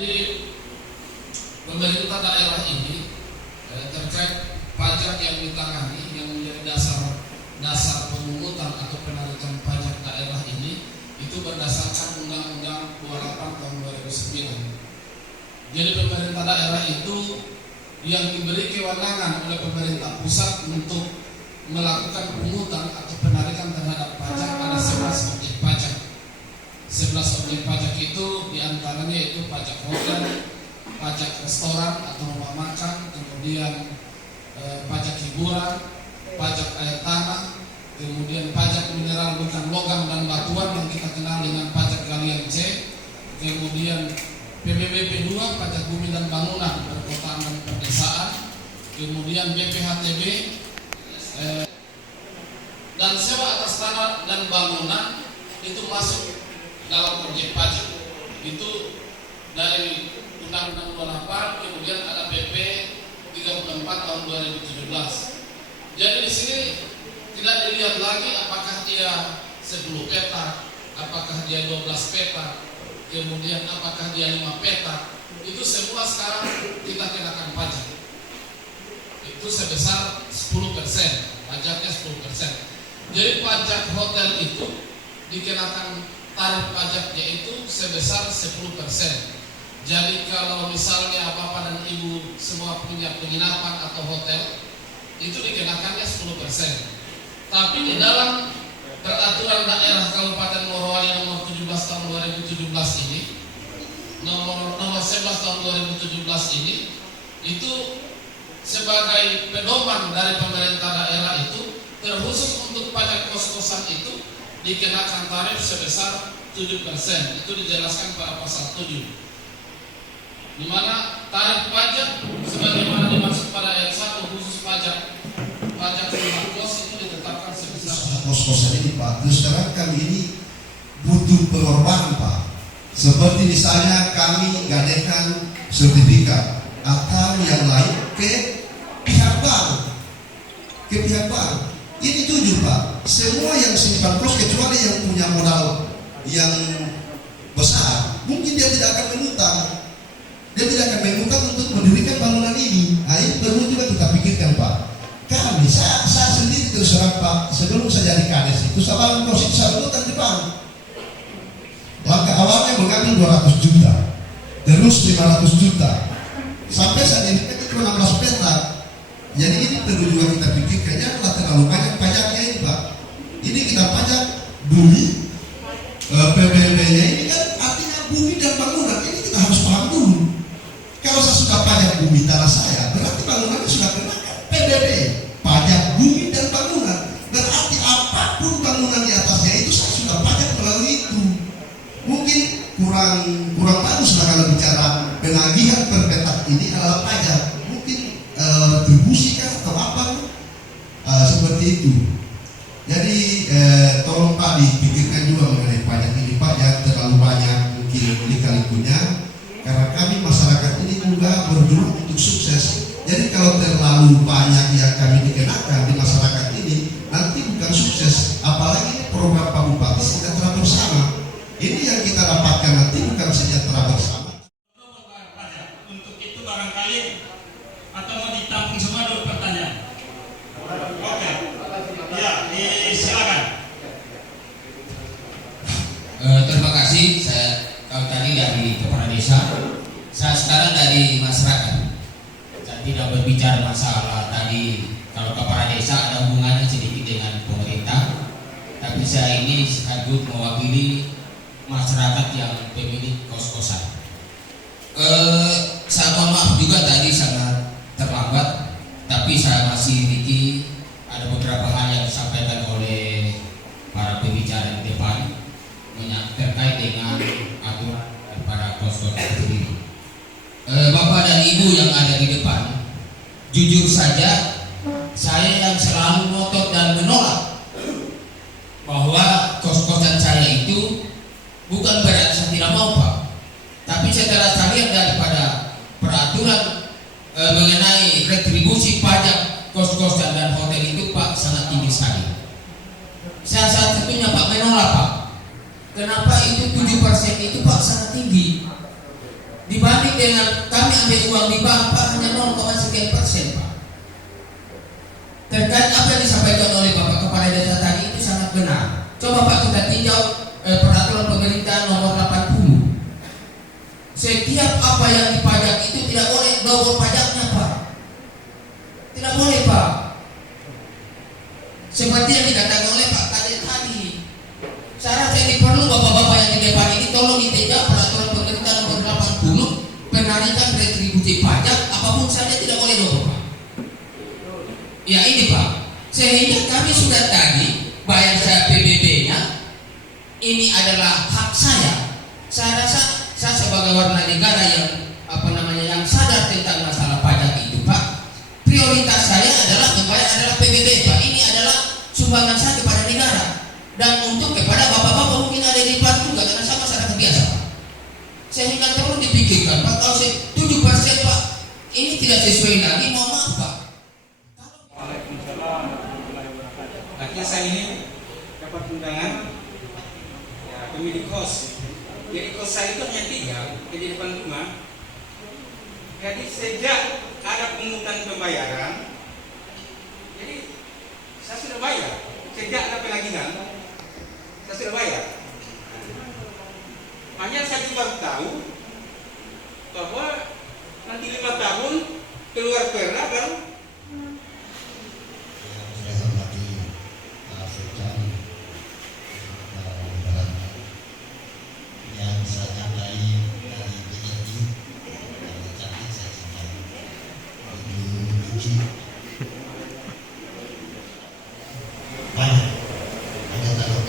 Jadi pemerintah daerah ini terkait pajak yang ditangani yang menjadi dasar pemungutan atau penarikan pajak daerah ini itu berdasarkan Undang-Undang 28 tahun 2009. Jadi pemerintah daerah itu yang diberi kewenangan oleh pemerintah pusat untuk melakukan pungutan atau penarikan terhadap pajak ada 11 objek pajak. 11 objek pajak itu diantaranya itu pajak hotel, pajak restoran atau rumah makan, kemudian pajak hiburan, pajak air tanah, kemudian pajak mineral bukan logam dan batuan yang kita kenal dengan pajak galian C, kemudian PBBP 2 pajak bumi dan bangunan perkotaan dan perdesaan, kemudian BPHTB dan sewa atas tanah dan bangunan itu masuk dalam objek pajak. Itu dari Undang-Undang 28, kemudian ada PP 34 tahun 2017. Jadi di sini tidak dilihat lagi apakah dia 10 petak, apakah dia 12 petak, kemudian apakah dia 5 petak. Itu semua sekarang kita kenakan pajak. Itu sebesar 10%, pajaknya 10%. Jadi pajak hotel itu dikenakan tarif pajaknya itu sebesar 10%. Jadi kalau misalnya Bapak dan Ibu semua punya penginapan atau hotel, itu dikenakannya 10%. Tapi di dalam peraturan daerah Kabupaten Morowali nomor 17 tahun 2017 ini, nomor 11 tahun 2017 ini, itu sebagai pedoman dari pemerintah daerah itu, terkhusus untuk pajak kos-kosan itu dikenakan tarif sebesar 7%. Itu dijelaskan pada pasal 7, di mana tarif pajak sebagaimana dimaksud pada ayat 1 khusus pajak rumah kos itu ditetapkan sebesar kos-kosan ini Pak. Terus sekarang kami ini butuh pengorbanan Pak. Seperti misalnya kami gadaikan sertifikat atau yang lain ke pihak bank. Ini jujur Pak, semua yang simpan kos kecuali yang punya modal yang besar, mungkin dia tidak akan mengutang. Dia tidak akan mengutang untuk mendirikan bangunan ini. Nah, ini perlu juga kita pikirkan Pak. Kami, saya sendiri terus terang Pak, sebelum saya jadi kades itu saya bangun kos itu saya utang di bank. Maka awalnya mengambil 200 juta, terus 500 juta, sampai saat ini itu 16 petak. Jadi ini perlu juga kita pikirkannya adalah terlalu banyak pajaknya ini Pak. Ini kita pajak bumi, PBB-nya ini kan artinya bumi dan bangunan. Ini kita harus paham dulu. Kalau saya sudah pajak bumi tanah saya, berarti bangunannya sudah kenakan PBB. seperti itu. Jadi tolong Pak dipikirkan juga mengenai pajak ini Pak, yang terlalu banyak mungkin lika-likunya, karena kami masyarakat ini juga berjuang untuk sukses. Jadi kalau terlalu banyak yang kami dikenakan di masyarakat ini, nanti bukan sukses. Apalagi program Pak Bupati sejahtera bersama. Ini yang kita dapatkan nanti bukan sejahtera bersama. Untuk itu barangkali atau mau ditampung semua dulu pertanyaan. Oke. Ya, silakan. Terima kasih. Kalau tadi dari kepala desa, saya sekarang dari masyarakat. Saya tidak berbicara masalah tadi. Kalau kepala desa ada hubungannya sedikit dengan pemerintah, tapi saya ini sekaligus mewakili masyarakat yang pemilik kos-kosan. Saya mohon maaf juga tadi sangat terlambat, tapi saya masih memiliki ada beberapa hal yang disampaikan oleh para pembicara di depan terkait dengan aturan daripada kos-kosan sendiri. Bapak dan Ibu yang ada di depan, jujur saja saya yang selalu ngotot dan menolak bahwa kos-kosan saya itu bukan berarti saya tidak mau Pak, tapi setelah saya lihat daripada peraturan mengenai retribusi pajak kos-kosan dan hotel itu Pak sangat tinggi sekali. Saya saat itunya Pak menolak Pak. Kenapa itu 7% itu Pak sangat tinggi dibanding dengan kami ambil uang di bank Pak hanya 0,sekian% Pak. Terkait apa yang disampaikan oleh Bapak Kepala Desa tadi itu sangat benar. Coba Pak kita tinjau peraturan pemerintah nomor 80. Setiap apa yang dipajak itu tidak boleh double pajaknya Pak. Tidak boleh Pak. Seperti yang dikatakan oleh Pak Kadek tadi. Saya rasa ini perlu bapak-bapak yang di depan ini tolong ditinjau peraturan pemerintah nomor 80 penarikan retribusi pajak apapun saja tidak boleh double Pak. Ya ini Pak, sehingga kami sudah tadi bayar saya PBB-nya, ini adalah hak saya. Saya rasa saya sebagai warga negara yang sadar tentang masalah pajak itu Pak, prioritas saya adalah membayar adalah PBB Pak. Ini adalah sumbangan saya kepada negara dan untuk kepada bapak-bapak mungkin ada di depan juga karena saya masyarakat biasa Pak. Sehingga perlu dipikirkan Pak, kalau 7% Pak ini tidak sesuai lagi, mohon maaf Pak. Akhirnya saya ini dapat undangan ya, pemilik kos. Jadi kos saya itu hanya 3 di depan rumah. Jadi sejak ada pemungutan pembayaran, jadi saya sudah bayar. Sejak ada penagihan, saya sudah bayar. Hanya saya baru tahu bahwa nanti 5 tahun keluar perda baru. Saya hormati Pak Sekjen yang saya nyampai dari BNI yang cantik saya sampaikan Ibu Luci banyak ada taruh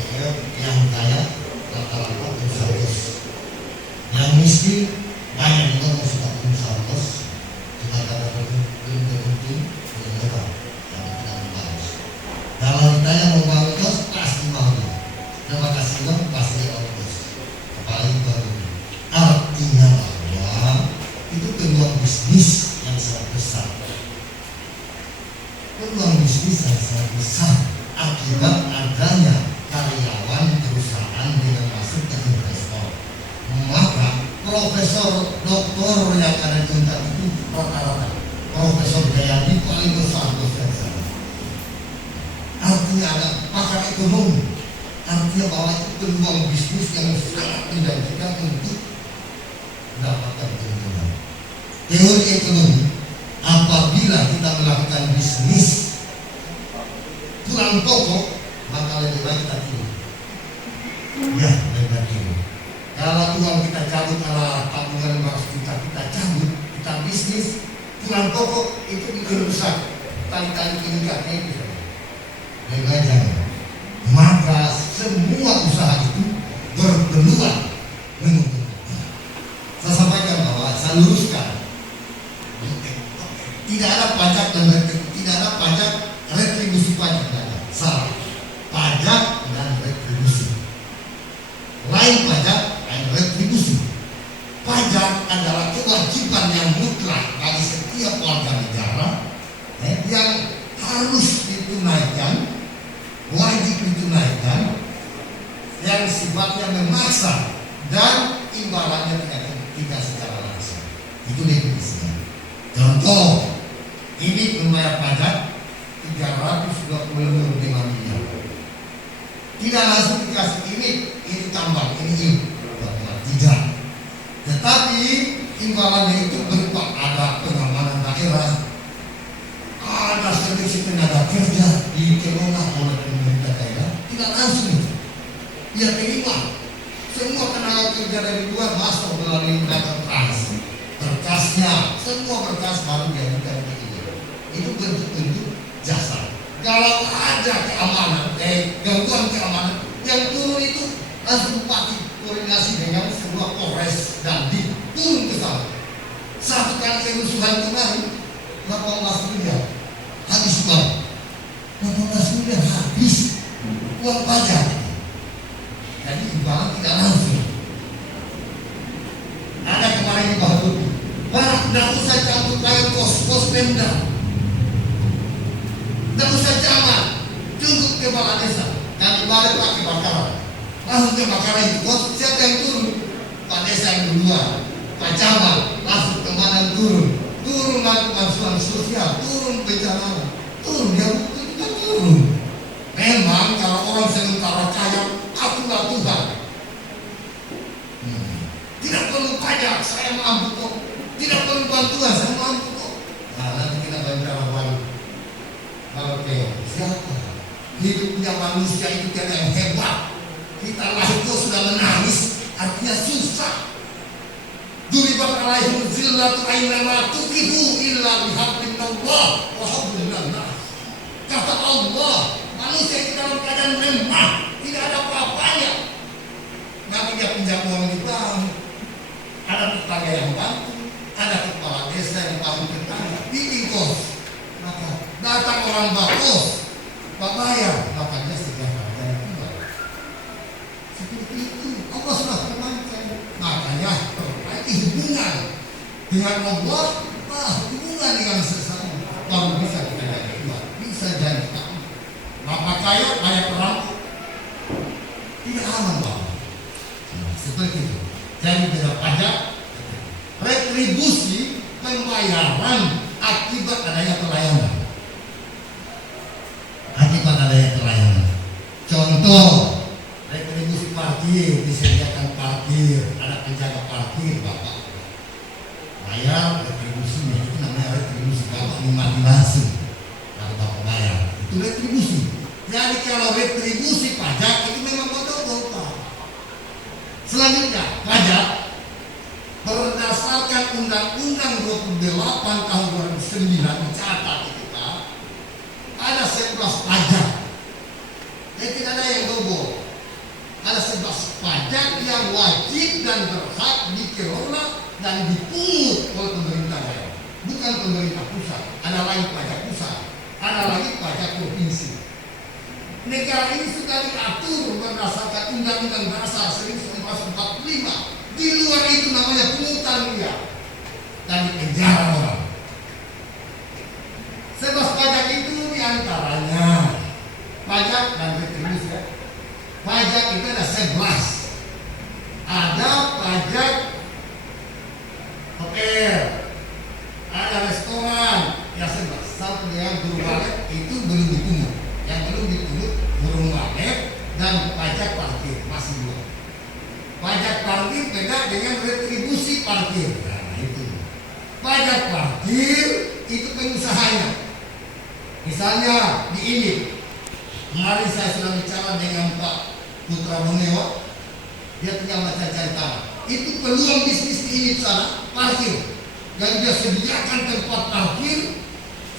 yang kaya rata-rata berusaha yang miskin banyak juga yang suka berusaha juga karena belum beruntung belum lebar tapi tidak membalas. Kalau ditanya mau bangun kos pasti mau. Terima kasih dong pasti ongkos. Apalagi baru. Artinya bahwa itu peluang bisnis yang sangat besar. Peluang bisnis yang sangat besar akibat adanya karyawan perusahaan dengan masuk ke investor. Maka profesor doktor yang ada di tempat itu rata-rata Profesor Jayadi paling besar dosen saya. Artinya ada pakar ekonomi. Artinya bahwa itu peluang bisnis yang sangat menjanjikan untuk mendapatkan keuntungan. Teori ekonomi, apabila kita melakukan bisnis kurang pokok, maka lebih baik kita tidur. Ya, lebih baik tidur. Kalau uang kita cabut ala tabungan 500 juta kita cabut, kita bisnis kurang pokok itu bikin rusak. Kali-kali meningkatnya itu. Lebih baik jangan. Maka semua usaha itu berpeluang menguntungkan. Saya sampaikan bahwa saya luruskan tidak ada pajak dan tidak ada pajak retribusi retribusi pajak tidak ada. Salah. Pajak dan retribusi. Lain pajak, lain retribusi. Pajak adalah kewajiban yang mutlak bagi setiap warga negara yang harus ditunaikan, wajib ditunaikan, yang sifatnya memaksa dan imbalannya tidak secara langsung. Itu definisinya. Contoh, ini membayar pajak 325 miliar. Tidak langsung dikasih ini tambah, ini tidak. Tetapi imbalannya itu berupa ada pengamanan daerah, ada seleksi tenaga kerja dikelola oleh pemerintah daerah, tidak langsung itu. Dia terima semua tenaga kerja dari luar masuk melalui trans, berkasnya, semua berkas baru diajukan ke ini. Itu bentuk-bentuk jasa. Kalau ada keamanan, gangguan keamanan, yang turun itu langsung bupati koordinasi dengan sebuah Polres dan turun ke sana. Satu kali kerusuhan kemarin 18 miliar habis uang, 18 miliar habis uang pajak. Jadi imbalan tidak langsung. Ada kemarin di Baru, Pak, tidak usah campur tangan kos Pemda, tidak usah camat, cukup kepala desa. Nanti balik Pak kebakaran, langsung kebakaran itu. Siapa yang turun? Pak desa yang duluan, Pak camat, langsung kemana turun lagi bantuan sosial, turun bencana, turun dia bukan turun. Memang kalau orang sementara kaya, akulah Tuhan. Tidak perlu pajak, saya mampu kok. Tidak perlu bantuan, saya mampu kok. Nah, nanti kita bicara baru. Kalau siapa? Hidupnya manusia itu tidak yang hebat. Kita lahir itu sudah menangis, artinya susah. Duribat alaihim zillatu aynama tuqifu illa bihablin Allah wa hablin nas. Kata Allah, manusia itu dalam keadaan lemah, tidak ada apa-apanya. Nanti dia pinjam uang di bank, ada tetangga yang bantu, ada kepala desa yang bantu tetangga, bikin kos. Maka datang orang bakos, Pak bayar, maka dia sejahtera dari Tuhan. Seperti itu, Allah sudah temankan. Makanya perbaiki hubungan dengan Allah, hubungan dengan sesama, baru bisa kita jadi Tuhan, bisa jadi Tuhan. Bapak kaya perampok, tidak aman Bapak. Seperti itu. Jadi tidak pajak, retribusi pembayaran akibat adanya pelayanan. Akibat adanya pelayanan. Contoh, retribusi parkir, disediakan parkir, ada penjaga parkir Bapak. Bayar retribusinya, itu namanya retribusi. Bapak mati langsung kalau Bapak bayar, itu retribusi. Jadi kalau retribusi pajak itu memang betul Pak. Selanjutnya, pajak berdasarkan Undang-Undang 28 tahun 2009 dicatat itu Pak, ada 11 pajak. Jadi tidak ada yang double. Ada 11 pajak yang wajib dan berhak dikelola dan dipungut oleh pemerintah daerah, bukan pemerintah pusat. Ada lagi pajak pusat, ada lagi pajak provinsi. Negara ini sudah diatur berdasarkan Undang-Undang Dasar 1945. Di luar itu namanya pungutan liar dan dipenjara orang. 11 pajak itu diantaranya pajak dan retribusi. Pajak itu ada 11. Ada pajak hotel, ada restoran, ya 11. Sampai yang berwajib itu belum dipungut. Yang belum dipungut burung walet dan pajak parkir masih belum. Pajak parkir beda dengan retribusi parkir. Nah itu. Pajak parkir itu pengusahanya. Misalnya di ini, kemarin saya sudah bicara dengan Pak Putra Boneo, dia tinggal mencari tanah. Itu peluang bisnis di ini sana parkir. Yang dia sediakan tempat parkir,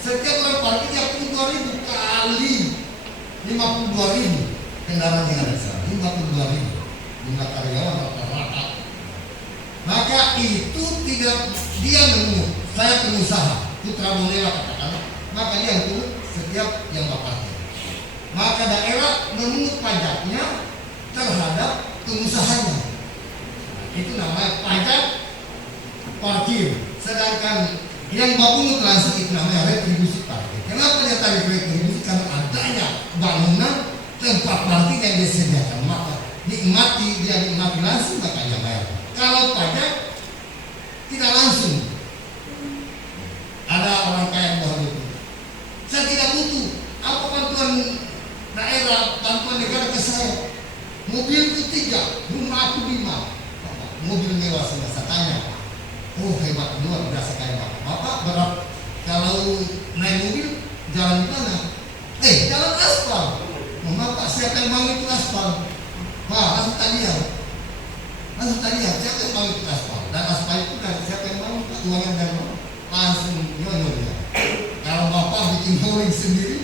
setiap orang parkir dia 52.000 kali 52.000 kendaraan yang ada di sana, 52.000 jumlah karyawan rata-rata. Maka itu tidak dia menunggu. Saya pengusaha, Putra Boneo katakan, maka dia menunggu setiap yang parkir. maka daerah memungut pajaknya terhadap pengusahanya. Itu namanya pajak parkir. Sedangkan yang dipungut langsung itu namanya retribusi parkir. Kenapa dia tarik retribusi? Karena adanya bangunan tempat parkir yang disediakan, maka dia nikmati langsung, maka dia bayar. Kalau pajak tidak langsung, ada orang kaya yang bahwa itu saya tidak butuh apa bantuan daerah, bantuan negara ke saya. Mobil itu 3, rumah aku 5. Mobil mewah saya tanya, oh hebat, luar biasa kaya Bapak berapa? Kalau naik mobil jalan di mana? Jalan aspal. Bapak siapa yang mau itu aspal? Wah, langsung tanya siapa yang mau itu aspal? Dan aspal itu dari siapa yang mau? Uangnya dari mana? Langsung nyonya dia. Kalau Bapak bikin holding sendiri,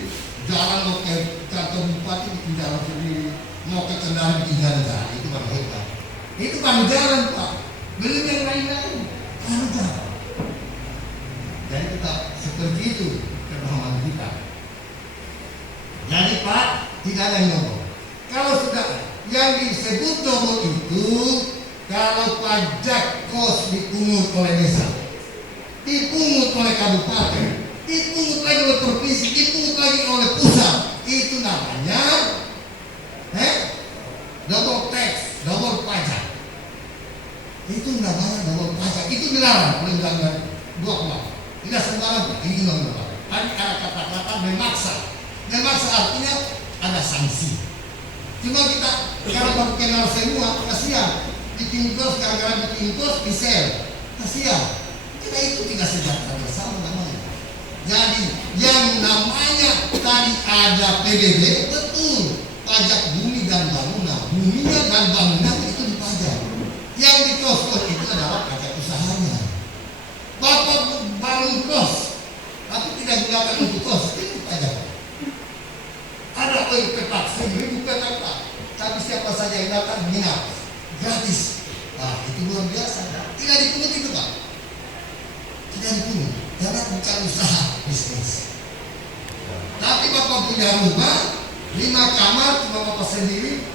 jalan mau ke kantor bupati bikin jalan sendiri, mau ke Kendari bikin jalan, itu baru hebat. Itu baru jalan Pak. Belum yang lain-lain. Baru jalan. Jadi kita seperti itu pemahaman kita. Jadi Pak, tidak ada yang nomor. Kalau sudah yang disebut nomor itu, kalau pajak kos dipungut oleh desa, dipungut oleh kabupaten, dipungut lagi oleh provinsi, dipungut lagi oleh pusat, itu namanya double tax, double pajak. Itu namanya double pajak. Itu dilarang oleh Undang-Undang 22. Tidak sembarang ini Undang-Undang. Ada kata-kata memaksa. Memaksa artinya ada sanksi. Cuma kita kalau baru kenal semua, kasihan. Bikin kos, gara-gara bikin kos, di-sell. Kasihan. Kita itu tidak sejahtera bersama namanya. Jadi yang namanya tadi ada PBB, betul. Pajak bumi dan bangunan. Buminya dan bangunan itu dipajak. Yang di kos-kos itu adalah pajak usahanya. Bapak bangun kos, tapi tidak digunakan untuk kos, itu pajak. Ada petak 1.000 petak, tapi siapa saja yang datang menginap gratis. Nah, itu luar biasa. Tidak dipungut itu Pak. Tidak dipungut, karena bukan usaha bisnis. Tapi Bapak punya rumah 5 kamar, cuma Bapak sendiri,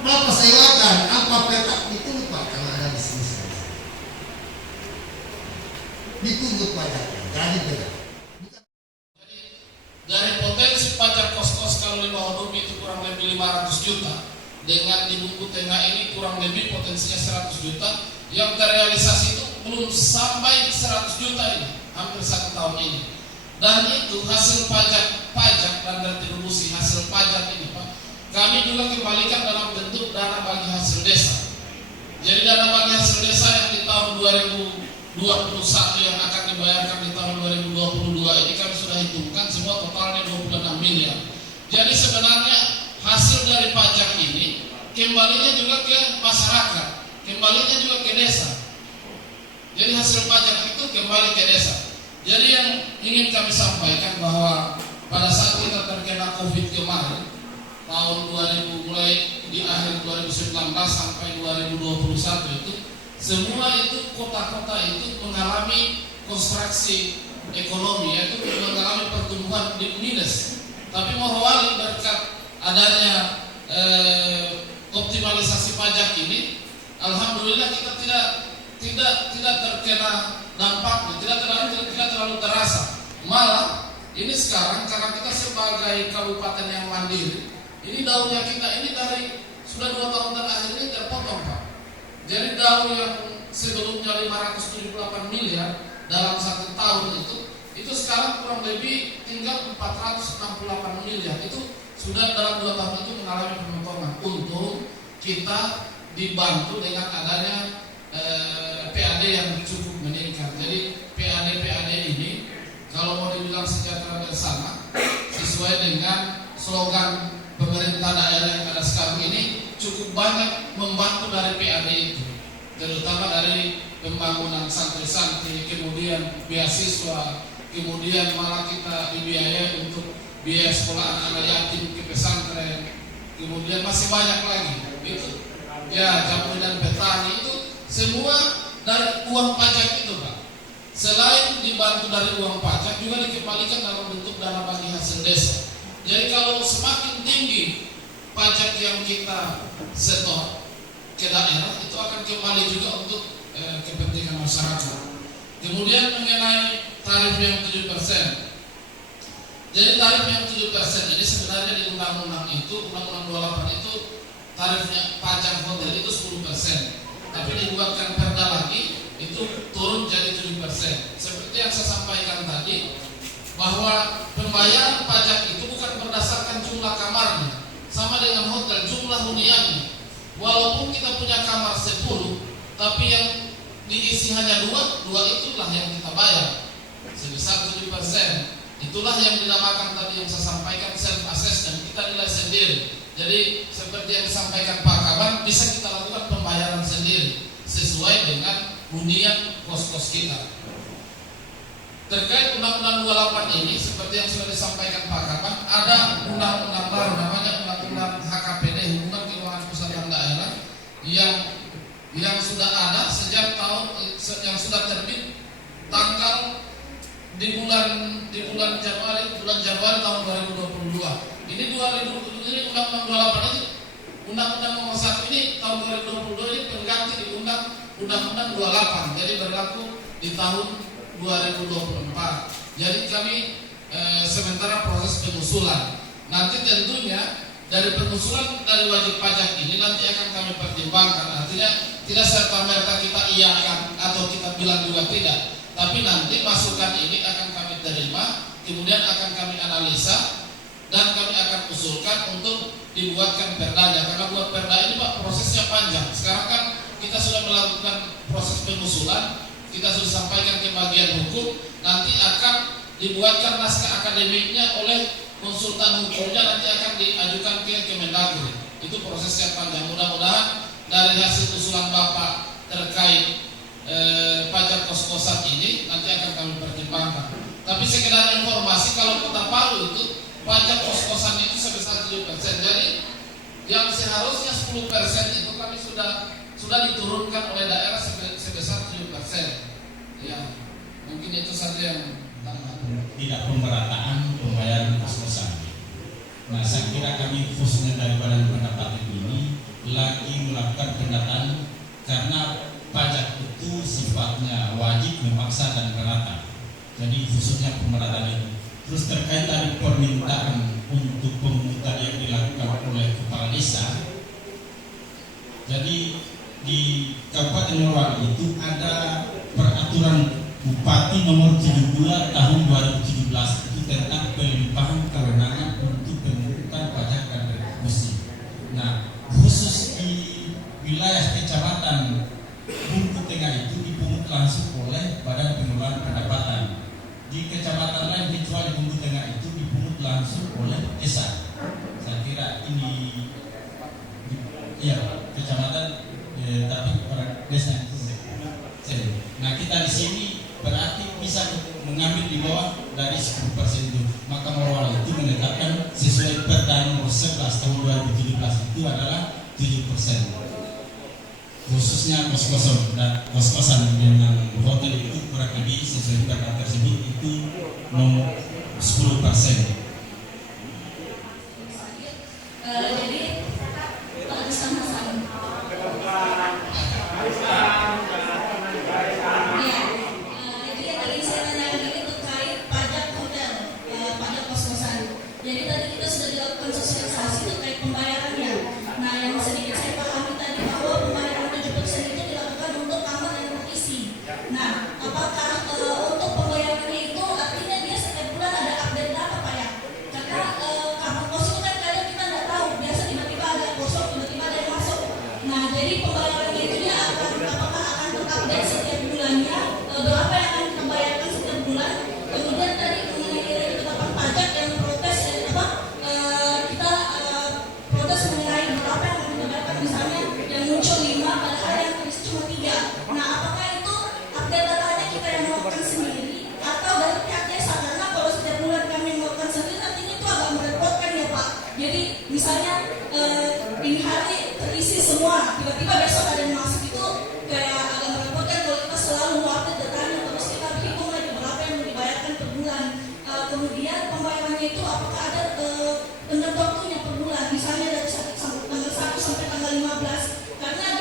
Bapak sewakan, apa petak dipungut Pak, karena ada bisnis. Dipungut pajaknya, jadi beda. Dari potensi pajak kos-kos kalau di bawah bumi itu kurang lebih 500 juta, dengan di buku tengah ini kurang lebih potensinya 100 juta, yang terrealisasi itu belum sampai 100 juta ini, hampir 1 tahun ini. Dan itu hasil pajak dan retribusi hasil pajak ini Pak, kami juga kembalikan dalam bentuk dana bagi hasil desa. Jadi dana bagi hasil desa yang di tahun 2021 yang akan dibayarkan di tahun 2022 ini kami sudah hitungkan semua totalnya 26 miliar. Jadi sebenarnya hasil dari pajak ini kembalinya juga ke masyarakat, kembalinya juga ke desa. Jadi hasil pajak itu kembali ke desa. Jadi yang ingin kami sampaikan bahwa pada saat kita terkena COVID kemarin tahun 2000 mulai di akhir 2019 sampai 2021 itu semua itu kota-kota itu mengalami konstruksi ekonomi, yaitu mengalami pertumbuhan di minus. Tapi mohon berkat adanya optimalisasi pajak ini, alhamdulillah kita tidak terkena dampaknya, tidak terlalu terasa. Malah ini sekarang karena kita sebagai kabupaten yang mandiri, ini daunnya kita ini dari sudah 2 tahun terakhir ini terpotong Pak. Jadi daun yang sebelumnya 578 miliar dalam 1 tahun itu sekarang kurang lebih tinggal 468 miliar. Itu sudah dalam 2 tahun itu mengalami pemotongan. Untung kita dibantu dengan adanya PAD yang cukup meningkat. Jadi PAD ini kalau mau dibilang sejahtera bersama sesuai dengan slogan pemerintah daerah yang ada sekarang ini, cukup banyak membantu dari PAD itu, terutama dari pembangunan santri-santri, kemudian beasiswa, kemudian malah kita dibiayai untuk biaya sekolah anak-anak yatim ke pesantren, kemudian masih banyak lagi itu ya, jamur dan petani, itu semua dari uang pajak itu Pak. Selain dibantu dari uang pajak, juga dikembalikan dalam bentuk dana bagi hasil desa. Jadi kalau semakin yang kita setor ke daerah itu akan kembali juga untuk kepentingan masyarakat. Kemudian mengenai tarif yang 7%. Jadi tarif yang 7% ini sebenarnya di undang-undang itu, undang-undang 28 itu tarifnya pajak hotel itu 10%. Tapi dibuatkan perda lagi itu turun jadi 7%. Seperti yang saya sampaikan tadi, bahwa pembayaran pajak itu bukan berdasarkan jumlah kamarnya, sama dengan hotel jumlah huniannya. Walaupun kita punya kamar 10, tapi yang diisi hanya 2 itulah yang kita bayar sebesar 7%. Itulah yang dinamakan tadi yang saya sampaikan self assessment, kita nilai sendiri. Jadi seperti yang disampaikan Pak Kaban, bisa kita lakukan pembayaran sendiri sesuai dengan hunian kos-kos kita. Terkait Undang-Undang 28 ini, seperti yang sudah disampaikan Pak Kaban, ada undang-undang baru namanya Undang-Undang HKPD, Hubungan Keuangan Pusat dan Daerah, yang sudah ada sejak yang sudah terbit tanggal di bulan Januari tahun 2022. Ini 2022 ini Undang-Undang 28 itu, Undang-Undang nomor 1 ini tahun 2022 ini berganti di Undang-Undang 28. Jadi berlaku di tahun 2024. Jadi kami sementara proses pengusulan. Nanti tentunya dari pengusulan dari wajib pajak ini nanti akan kami pertimbangkan. Artinya tidak serta-merta kita iyakan atau kita bilang juga tidak. Tapi nanti masukan ini akan kami terima, kemudian akan kami analisa dan kami akan usulkan untuk dibuatkan perdanya. Karena buat perda ini Pak prosesnya panjang. Sekarang kan kita sudah melakukan proses pengusulan, kita sudah sampaikan ke bagian hukum, nanti akan dibuatkan naskah akademiknya oleh konsultan hukumnya, nanti akan diajukan ke Kemendagri. Itu proses yang panjang. Mudah-mudahan dari hasil usulan Bapak terkait pajak kos-kosan ini nanti akan kami pertimbangkan. Tapi sekedar informasi, kalau Kota Palu itu pajak kos-kosan itu sebesar 7%. Jadi yang seharusnya 10% itu kami sudah diturunkan oleh daerah sebesar 7%. Ya, mungkin itu saja yang tidak pemerataan pembayaran kos-kosan. Nah, saya kira kami khususnya dari Badan Pendapatan ini lagi melakukan pendataan karena pajak itu sifatnya wajib, memaksa dan merata. Jadi khususnya pemerataan itu. Terus terkait tadi permintaan untuk pemungutan yang dilakukan oleh kepala desa. Jadi di Kabupaten Morowali itu ada peraturan Bupati nomor 72 tahun 2017 itu tentang pelimpahan kewenangan untuk pemungutan pajak dan retribusi. Nah, khusus di wilayah kecamatan Bungku Tengah itu dipungut langsung oleh Badan Pengelolaan Pendapatan. Di kecamatan lain kecuali Bungku Tengah itu dipungut langsung oleh desa. Saya kira ini iya kecamatan tapi orang desa itu. Nah, kita di sini berarti bisa mengambil di bawah dari 10% itu. Maka Morowali itu menetapkan sesuai Perda nomor 11 tahun 2017 itu adalah 7%. Khususnya kos-kosan dan kos-kosan dengan hotel itu kurang lebih sesuai perda tersebut itu nomor 10%. Jadi sama-sama. Ya, jadi yang tadi saya tanyakan ini terkait pajak hotel, pajak kos-kosan. Jadi tadi kita sudah dilakukan sosialisasi terkait pembayarannya. Nah, yang sedikit saya pahami tadi bahwa pembayaran 7% itu dilakukan untuk kamar yang terisi. Nah, apakah untuk pembayarannya itu artinya dia setiap bulan ada update data Pak ya? Karena kamar kos itu kan kadang kita nggak tahu, biasa tiba-tiba ada kosong, tiba-tiba ada yang masuk. Nah, jadi pembayarannya itu dia apakah akan terupdate setiap bulannya, berapa yang akan kita bayarkan setiap bulan. Kemudian tadi mengenai penetapan pajak yang protes kita protes mengenai berapa yang akan kita bayarkan, misalnya yang muncul 5 padahal yang terisi cuma 3. Nah, apakah itu update datanya kita yang melakukan sendiri atau dari pihak desa? Karena kalau setiap bulan kami melakukan sendiri artinya itu agak merepotkan ya Pak. Jadi misalnya ini hari terisi semua, tiba-tiba besok ada yang masuk, itu kayak agak merepotkan kalau kita selalu update datanya terus kita hitung lagi berapa yang mau dibayarkan per bulan. Kemudian pembayarannya itu apakah ada tenggat waktunya per bulan, misalnya dari tanggal 1 tanggal 15 karena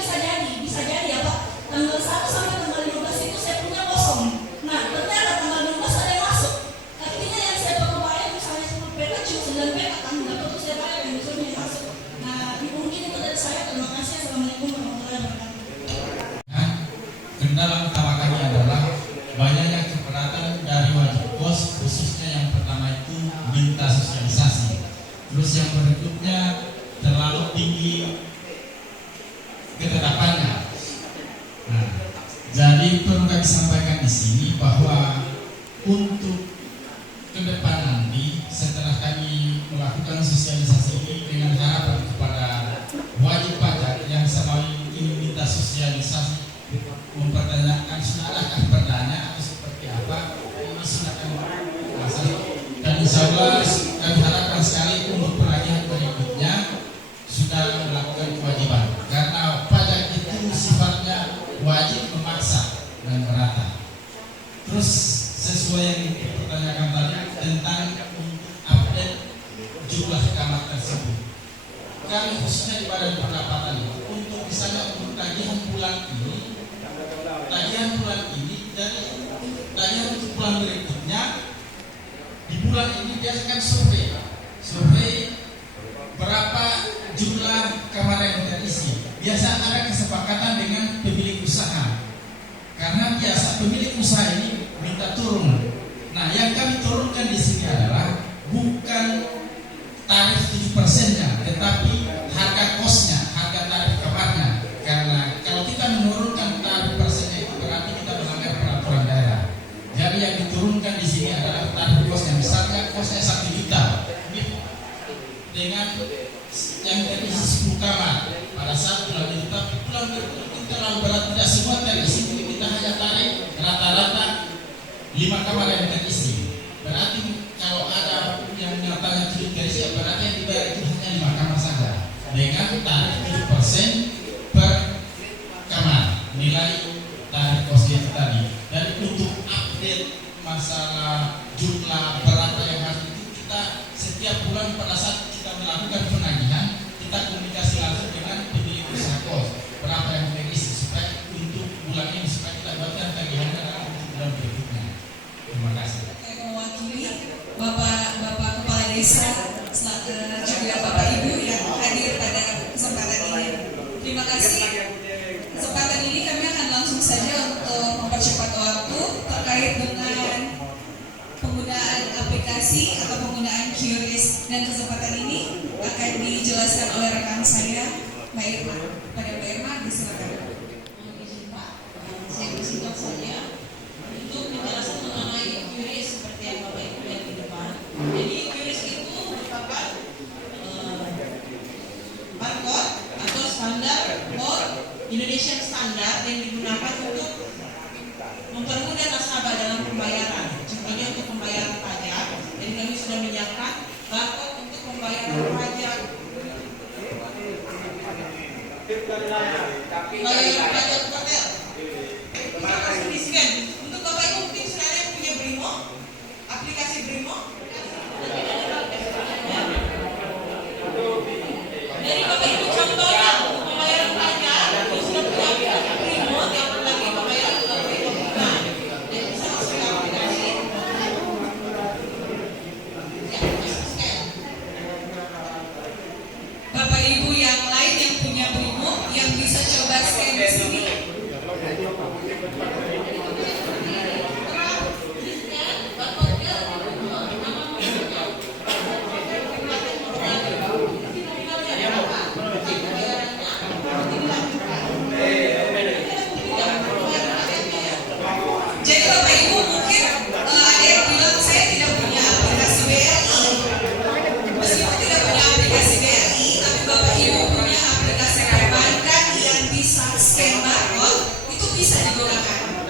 bisa jadi apa tanggal 1 sampai tanggal 15 itu saya punya kosong. Nah ternyata tanggal 15 ada yang masuk. Artinya yang saya perlu bayar misalnya 10 peta cuma 9 peta kan nggak perlu saya bayar yang disuruh yang masuk. Nah mungkin itu dari saya. Terima kasih. Assalamualaikum warahmatullahi wabarakatuh. Kendala utama kami adalah banyaknya keberatan dari wajib kos, khususnya yang pertama itu minta sosialisasi. Terus yang berikutnya terlalu tinggi ketetapannya. Nah, jadi perlu kami sampaikan di sini bahwa untuk ke depan nanti setelah kami melakukan sosialisasi ini dengan harapan kepada wajib pajak yang selama ini minta sosialisasi mempertanyakan sudah adakah perdana atau seperti apa, ini sudah kami masalah, dan insya Allah kami harapkan sekali untuk penagihan berikutnya sudah melakukan kewajiban karena pajak itu sifatnya wajib, memaksa dan merata. Terus sesuai yang dipertanyakan tadi tentang update jumlah kamar tersebut, kami khususnya di Badan Pendapatan untuk misalnya untuk tagihan bulan ini dari tagihan untuk bulan berikutnya di bulan ini biasakan survei berapa jumlah kamar yang terisi. Biasa ada kesepakatan dengan pemilik usaha karena biasa pemilik usaha ini minta turun. Nah yang kami turunkan di sini adalah bukan tarif 7%-nya, tetapi harga kosnya, harga tarif kamarnya. Karena kalau kita menurunkan tarif persennya itu berarti kita melanggar peraturan daerah. Jadi yang diturunkan di sini adalah tarif kosnya. Misalnya kosnya 1 juta, dengan yang terisi 10 kamar pada saat bulan itu, tapi bulan berikutnya terlalu berat, tidak semua terisi. Kita hanya tarik rata-rata 5 kamar yang terisi. Berarti kalau ada yang nyatanya tidak terisi, berarti yang dibayar itu hanya 5 kamar saja dengan tarif 7% per kamar nilai tarif kosnya itu tadi. Dan untuk update masalah jumlah berapa yang harus itu, kita setiap bulan pada saat kita melakukan penagihan kita komunikasi langsung dengan pemilik usaha kos berapa yang terisi supaya untuk bulan ini supaya kita buatkan tagihannya dalam bulan berikutnya. Terima kasih. Saya mewakili Bapak Kepala Desa juga Bapak Ibu yang hadir pada kesempatan ini. Terima kasih. Kesempatan ini kami akan langsung saja untuk mempercepat waktu terkait dengan penggunaan aplikasi atau penggunaan QRIS, dan kesempatan ini akan dijelaskan oleh rekan saya Mbak Irma. Pada Mbak Irma disilakan. Saya bersingkat saja untuk menjelaskan mengenai QRIS seperti yang Bapak Ibu lihat di depan. Jadi QRIS itu merupakan barcode atau standar code Indonesian Standard yang digunakan untuk mempermudah nasabah dalam pembayaran. Contohnya untuk pembayaran pajak, jadi kami sudah menyiapkan barcode untuk pembayaran pajak. Pembayaran pajak hotel. Kita langsung di scan. Untuk Bapak Ibu mungkin sudah ada yang punya Brimo, aplikasi Brimo. Jadi Bapak Ibu contohnya untuk pembayaran pajak itu sudah punya aplikasi Brimo, yang lagi pembayaran Brimo. Nah, jadi bisa masuk ke aplikasi. Ya, bisa scan. Bapak Ibu yang lain yang punya Brimo yang bisa coba scan di sini. Jadi Bapak Ibu mungkin ada yang bilang saya tidak punya aplikasi BRI. Meskipun tidak punya aplikasi BRI, tapi Bapak Ibu punya aplikasi perbankan yang bisa scan barcode, itu bisa digunakan.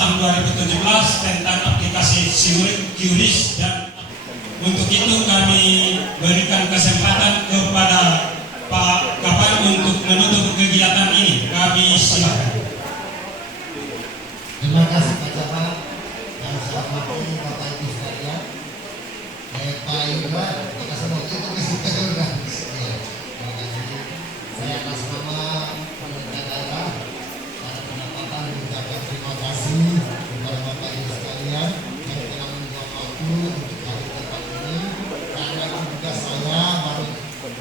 tahun 2017 tentang aplikasi QRIS, dan untuk itu kami berikan kesempatan kepada Pak Kapal untuk menutup kegiatan ini. Kami silakan. Terima kasih Pak Jaka. Yang saya hormati Bapak Ibu sekalian. Pak Yuda, kita semua itu kita juga. Terima kasih. Saya atas nama pemerintah daerah, para pendapatan mengucapkan terima kasih kepada Bapak Ibu sekalian yang telah membuat waktu untuk hari tempat ini. Karena itu juga saya baru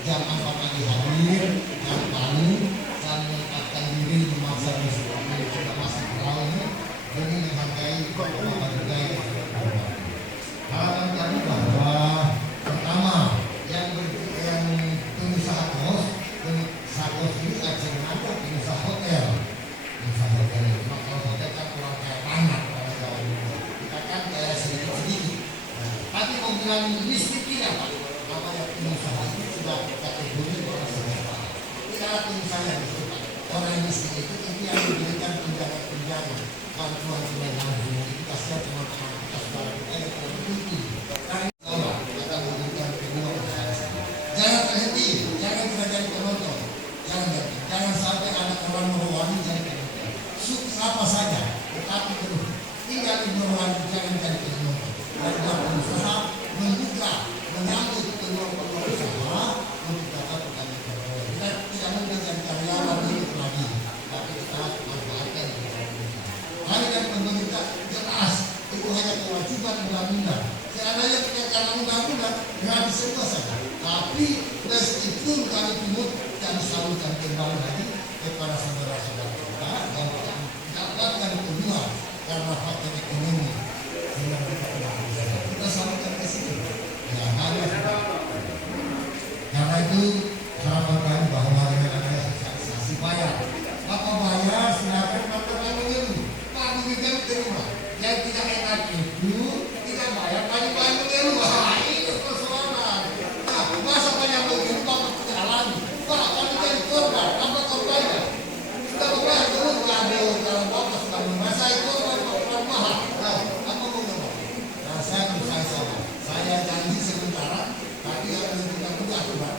jam 4 pagi hadir yang paling dan menyempatkan diri memaksa diri sudah masih perahu ini demi menghargai Bapak juga yang harapan kami bahwa pertama yang pengusaha kos ini akan ada pengusaha hotel itu kalau hotel kan kurang kayak banyak kalau Jawa Timur kita kan kayak sedikit tapi mau bilang listrik tidak Pak namanya pengusaha itu sudah kategori orang sejahtera tidak ada pengusaha yang disebut orang miskin itu yang diberikan tunjangan bantuan langsung itu kasihan teman-teman kita saudara kita yang terbentuk karena Allah akan memberikan kedua usaha jangan terhenti, jangan kita jadi penonton jangan sampai ada orang meruangi jadi penonton suka apa saja tetapi tinggal di meruangi jangan jadi penonton dan berusaha membuka menyambut peluang usaha untuk dapat bertanggung kita tidak mungkin jadi karyawan itu lagi tapi kita manfaatkan hari dan pemerintah jelas itu hanya kewajiban undang-undang seandainya karena undang-undang gratis semua saja tapi meskipun kami pun yang disalurkan kembali lagi kepada saudara-saudara kita dan mendapatkan kedua karena faktor ekonomi sehingga kita salurkan ke situ ya hanya karena itu harapan kami bahwa dengan adanya sosialisasi bayar apa bayar silakan melakukan mengeluh Pak Bumikan terima yang tidak enak itu tidak bayar banyak mengeluh itu persoalan nah masa banyak mengeluh Bapak tidak alami Pak kami jadi korban apa korbannya kita bayar dulu kalau Bapak sudah menguasai korban mahal nah apa mengeluh nah saya janji sementara tapi yang menentukan juga aturan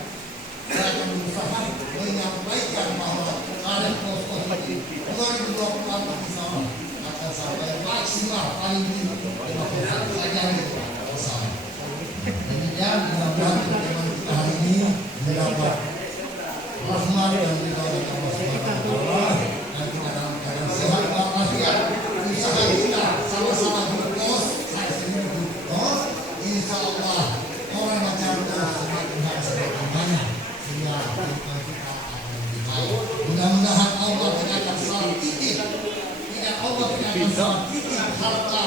saya akan berusaha menyampaikan bahwa tarif pos-pos ini 2024 insya Allah akan sampai maksimal paling tinggi 50%. Saya janji bersama. Demikian mudah-mudahan teman-teman kita hari ini mendapat rahmat dan ridhonya Allah Subhanahu wa taala dan kita dalam keadaan sehat walafiat. Usaha kita sama-sama berkos, saya sendiri berkos. Insya Allah orang macam semakin hari semakin banyak sehingga kehidupan kita akan lebih baik. Mudah-mudahan Allah tidak akan salah titik, tidak Allah tidak akan salah titik harta